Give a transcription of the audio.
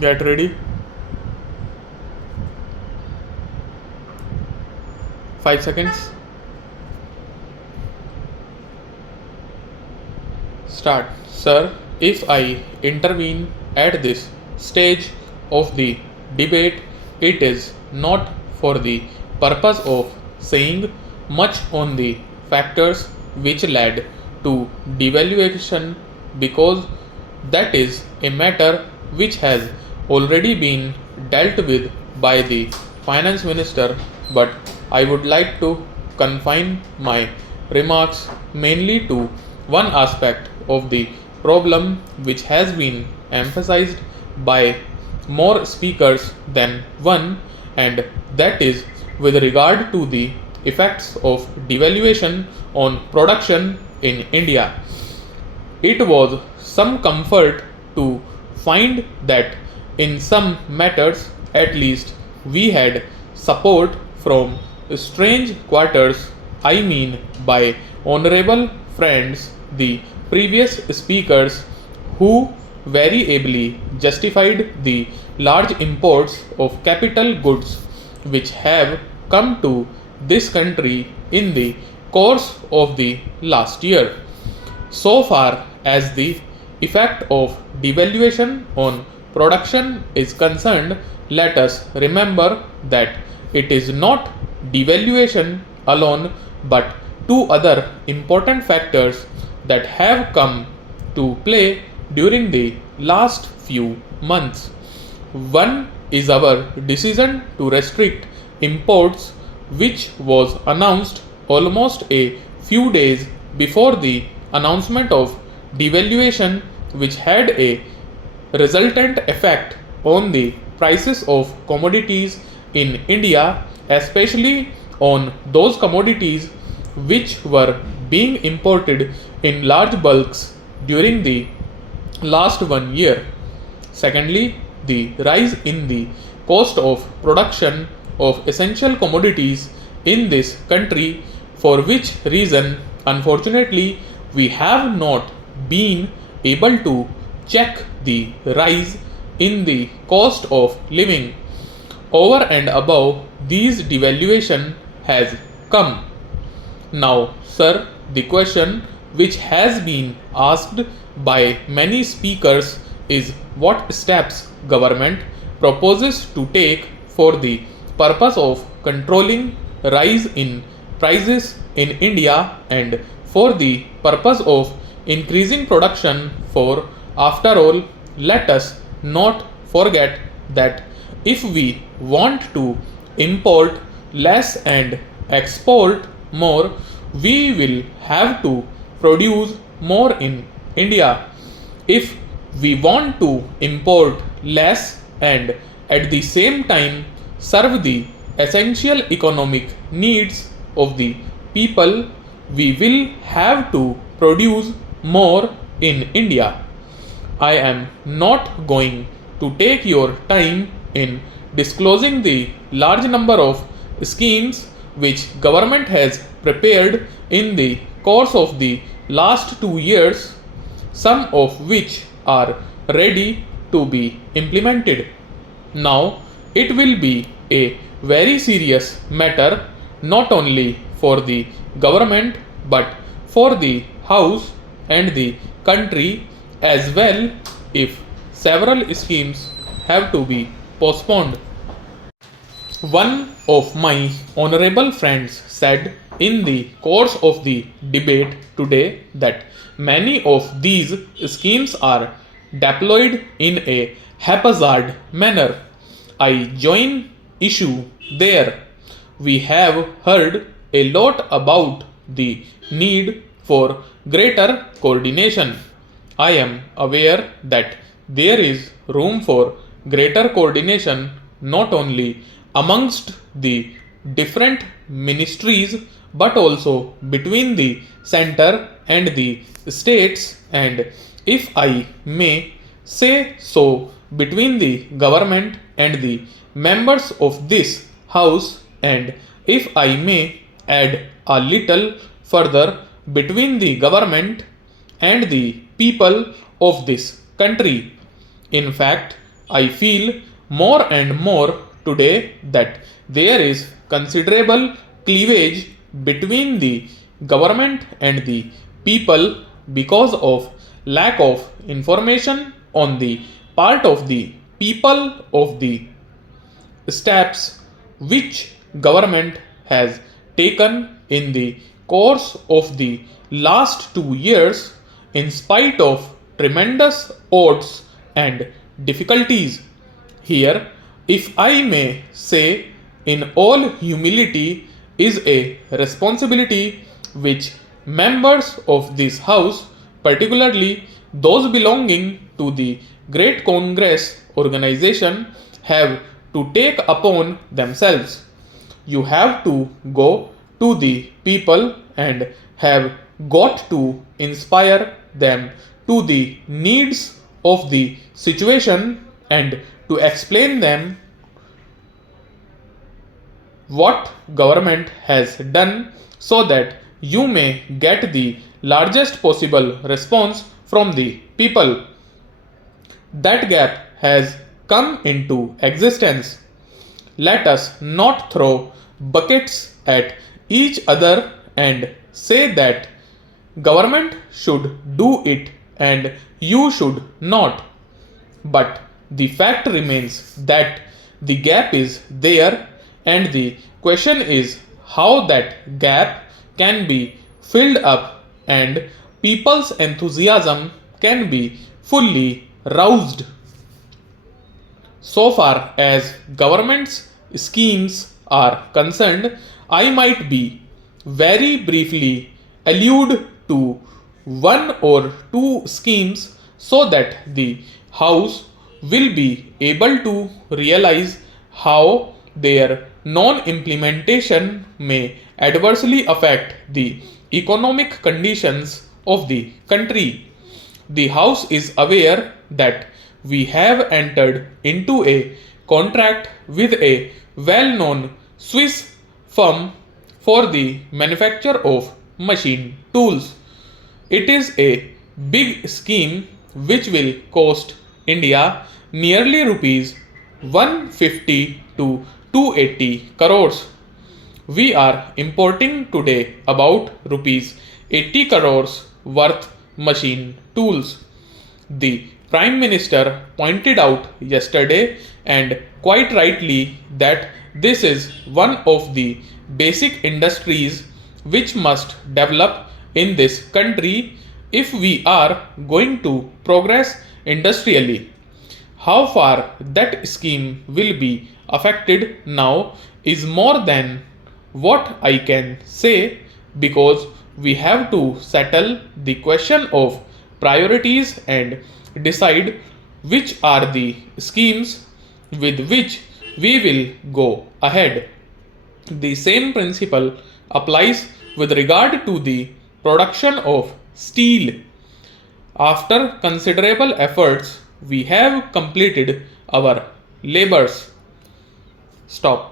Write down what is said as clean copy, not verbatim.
Get ready. 5 seconds. Start. Sir, if I intervene at this stage of the debate, it is not for the purpose of saying much on the factors which led to devaluation, because that is a matter which has already been dealt with by the finance minister, but I would like to confine my remarks mainly to one aspect of the problem which has been emphasized by more speakers than one, and that is with regard to the effects of devaluation on production in India. It was some comfort to find that in some matters at least we had support from strange quarters, I mean by honorable friends, the previous speakers, who very ably justified the large imports of capital goods which have come to this country in the course of the last year. So far as the effect of devaluation on production is concerned, let us remember that it is not devaluation alone but two other important factors that have come to play during the last few months. One is our decision to restrict imports, which was announced almost a few days before the announcement of devaluation, which had a resultant effect on the prices of commodities in India, especially on those commodities which were being imported in large bulks during the last 1 year. Secondly, the rise in the cost of production of essential commodities in this country, for which reason, unfortunately, we have not been able to check the rise in the cost of living. Over and above these, devaluation has come. Now, sir, the question which has been asked by many speakers is what steps government proposes to take for the purpose of controlling rise in prices in India and for the purpose of increasing production. For after all, let us not forget that if we want to import less and export more, we will have to produce more in India. If we want to import less and at the same time serve the essential economic needs of the people, we will have to produce more in India. I am not going to take your time in disclosing the large number of schemes which government has prepared in the course of the last 2 years, some of which are ready to be implemented. Now, it will be a very serious matter not only for the government but for the House and the country as well if several schemes have to be postponed. One of my honorable friends said in the course of the debate today that many of these schemes are deployed in a haphazard manner. I join issue there. We have heard a lot about the need for greater coordination. I am aware that there is room for greater coordination not only amongst the different ministries but also between the center and the states, and if I may say so, between the government and the members of this house, and if I may add a little further, between the government and the people of this country. In fact, I feel more and more today that there is considerable cleavage between the government and the people because of lack of information on the part of the people of the steps which government has taken in the course of the last 2 years in spite of tremendous odds and difficulties. Here, if I may say, in all humility, is a responsibility which members of this House, particularly those belonging to the Great Congress organization, have to take upon themselves. You have to go to the people and have got to inspire them to the needs of the situation and to explain them what government has done so that you may get the largest possible response from the people. That gap has come into existence. Let us not throw buckets at each other and say that government should do it and you should not. But the fact remains that the gap is there, and the question is how that gap can be filled up and people's enthusiasm can be fully roused. So far as government's schemes are concerned, I might be very briefly allude to one or two schemes so that the House will be able to realize how their non implementation may adversely affect the economic conditions of the country. The House is aware that we have entered into a contract with a well known Swiss firm for the manufacture of machine tools. It is a big scheme which will cost India nearly rupees 150 to 280 crores. We are importing today about rupees 80 crores worth machine tools. The Prime Minister pointed out yesterday, and quite rightly, that this is one of the basic industries which must develop in this country if we are going to progress industrially. How far that scheme will be affected now is more than what I can say, because we have to settle the question of priorities and decide which are the schemes with which we will go ahead. The same principle applies with regard to the production of steel. After considerable efforts, we have completed our labors. Stop.